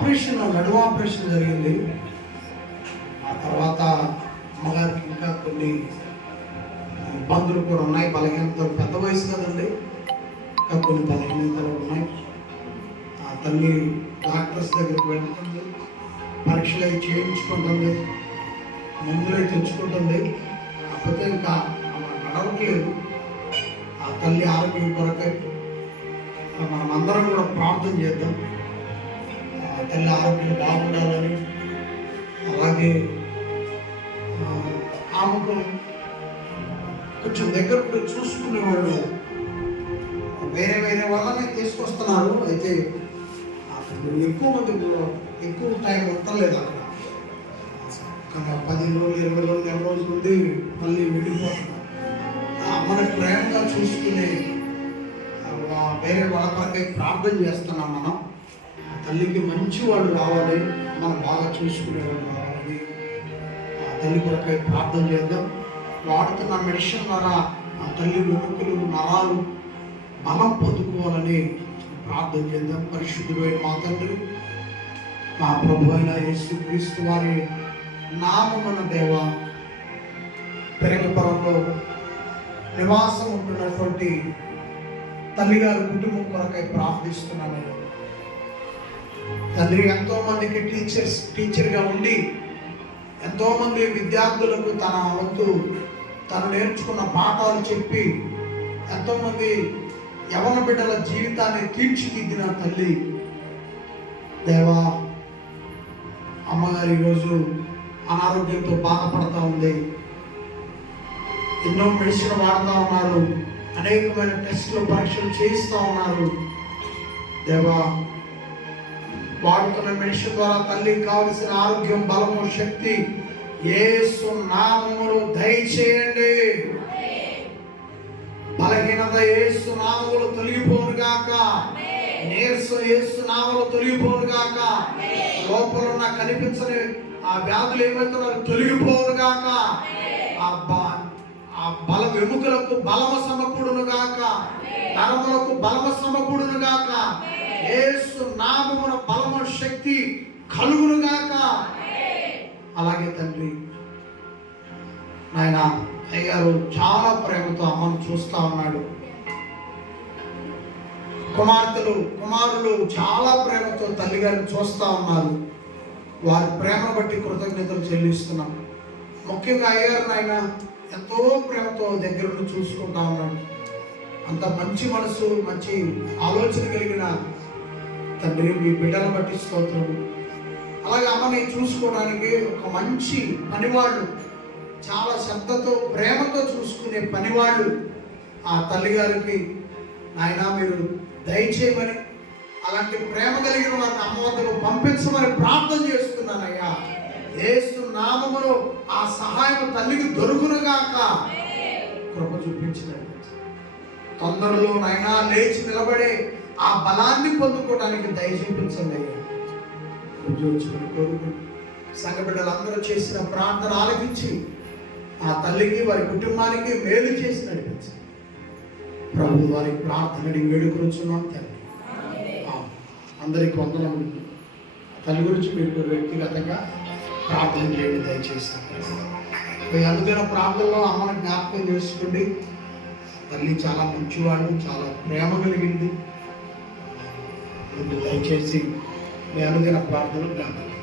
నడుము ఆపరేషన్ జరిగింది. ఆ తర్వాత అమ్మగారికి ఇంకా కొన్ని ఇబ్బందులు కూడా ఉన్నాయి, బలహీనతలు. పెద్ద వయసు కదండి, ఇంకా కొన్ని బలహీనతలు ఉన్నాయి. ఆ తల్లి డాక్టర్స్ దగ్గరికి వెళ్తుంది, పరీక్షలు అవి చేయించుకుంటుంది, మందులు అవి తెచ్చుకుంటుంది. కాకపోతే ఇంకా నడవట్లేదు. ఆ తల్లి ఆరోగ్యం కొరకై మనం అందరం కూడా ప్రార్థన చేద్దాం. తల్లి ఆరోగ్యం బాగుండాలని, అలాగే ఆమెకు కొంచెం దగ్గర కూడా చూసుకునేవాళ్ళు వేరే వాళ్ళని తీసుకొస్తున్నారు. అయితే ఎక్కువ మంది ఎక్కువ టైం ఉండలేదు అక్కడ. కానీ 10 రోజులు 20 రోజులు 20 రోజుల నుండి మళ్ళీ వెళ్ళిపోతున్నారు. మన ప్రేమగా చూసుకునే వేరే వాళ్ళ కొరకై ప్రార్థన చేస్తున్నాం. మనం తల్లికి మంచి వాళ్ళు రావాలి, మనం బాగా చూసుకునేవాళ్ళు రావాలని తల్లి కొరకై ప్రార్థన చేద్దాం. వాడుతున్న మెడిసిన్ ద్వారా ఆ తల్లి వెనుకలు నరాలు బలం పొందుకోవాలని ప్రార్థన చేద్దాం. పరిశుద్ధుడైన మా తండ్రి, మా ప్రభు అయిన యేసుక్రీస్తు వారి నామమున దేవ, పెరగపురంలో నివాసం ఉంటున్నటువంటి తల్లిగారి కుటుంబం కొరకై ప్రార్థిస్తున్నాను. తండ్రి, ఎంతో మందికి టీచర్గా ఉండి ఎంతోమంది విద్యార్థులకు తన వంతు తను నేర్చుకున్న పాఠాలు చెప్పి ఎంతోమంది యవన బిడ్డల జీవితాన్ని తీర్చిదిద్దిన తల్లి దేవా, అమ్మగారు ఈరోజు అనారోగ్యంతో బాధపడతా ఉంది. ఎన్నో మెడిసిన్ వాడుతూ ఉన్నారు, అనేకమైన టెస్టులు పరీక్షలు చేయిస్తూ ఉన్నారు. దేవా, వాడుతున్న మెడిసిన్ ద్వారా తల్లికి కావలసిన ఆరోగ్యం, బలము, శక్తి యేసు నామములో దయచేయండి. బలహీనత యేసు నామములో తొలగిపోను గాక, నీరసం యేసు నామములో తొలగిపోను గాక, లోపల ఉన్న కనిపించని ఆ వ్యాధులు ఏమవుతున్నారో తొలగిపోను గాక, ఆ బల వెముకలకు బలమ సమకూడును గాక, నరములకు బలమ సమకూడును గాక, యేసు నామమున బలము శక్తి కలుగును గాక. అలాగే తండ్రి నాయన, అయ్యగారు చాలా ప్రేమతో అమ్మను చూస్తా ఉన్నాడు. కుమారులు చాలా ప్రేమతో తల్లిగారిని చూస్తా ఉన్నారు. వారి ప్రేమ బట్టి కృతజ్ఞతలు చెల్లిస్తున్నాం. ముఖ్యంగా అయ్యగారు నాయన ఎంతో ప్రేమతో దగ్గర చూసుకుంటా ఉన్నాడు. అంత మంచి మనసు, మంచి ఆలోచన కలిగిన తండ్రి, మీ బిడ్డను బట్టి స్తోత్రం. అలాగే అమ్మని చూసుకోవడానికి ఒక మంచి పనివాళ్ళు, చాలా శ్రద్ధతో ప్రేమతో చూసుకునే పనివాళ్ళు ఆ తల్లిగారికి నాయన మీరు దయచేయమని, అలాంటి ప్రేమ కలిగిన వారిని అమ్మ వద్దకు పంపించమని ప్రార్థన చేస్తున్నానయ్యా. యేసు నామములో ఆ సహాయం తల్లికి దొరుకునుగాక. కృప చూపించినట్టు తొందరలో నాయనా లేచి నిలబడే ఆ బలాన్ని పొందుకోవడానికి దయ చూపించండి అయ్యా. కోరుకుంటూ సంఘ బిడ్డలందరూ చేసిన ప్రార్థన ఆలకించి ఆ తల్లికి, వారి కుటుంబానికి మేలు చేసి నడిపించండి ప్రభు. వారి ప్రార్థనని వేడుకొనుచున్నాం తండ్రి. అందరికి వందనములు. తల్లి గురించి మీరు వ్యక్తిగతంగా ప్రార్థన చేయండి దయచేసి. మీ అందుకైన ప్రార్థనలో అమ్మను జ్ఞాపకం చేసుకోండి. తల్లి చాలా మంచివాడు, చాలా ప్రేమ కలిగింది. దయచేసి మీ అనుదిన ప్రార్థనలు జ్ఞాపకం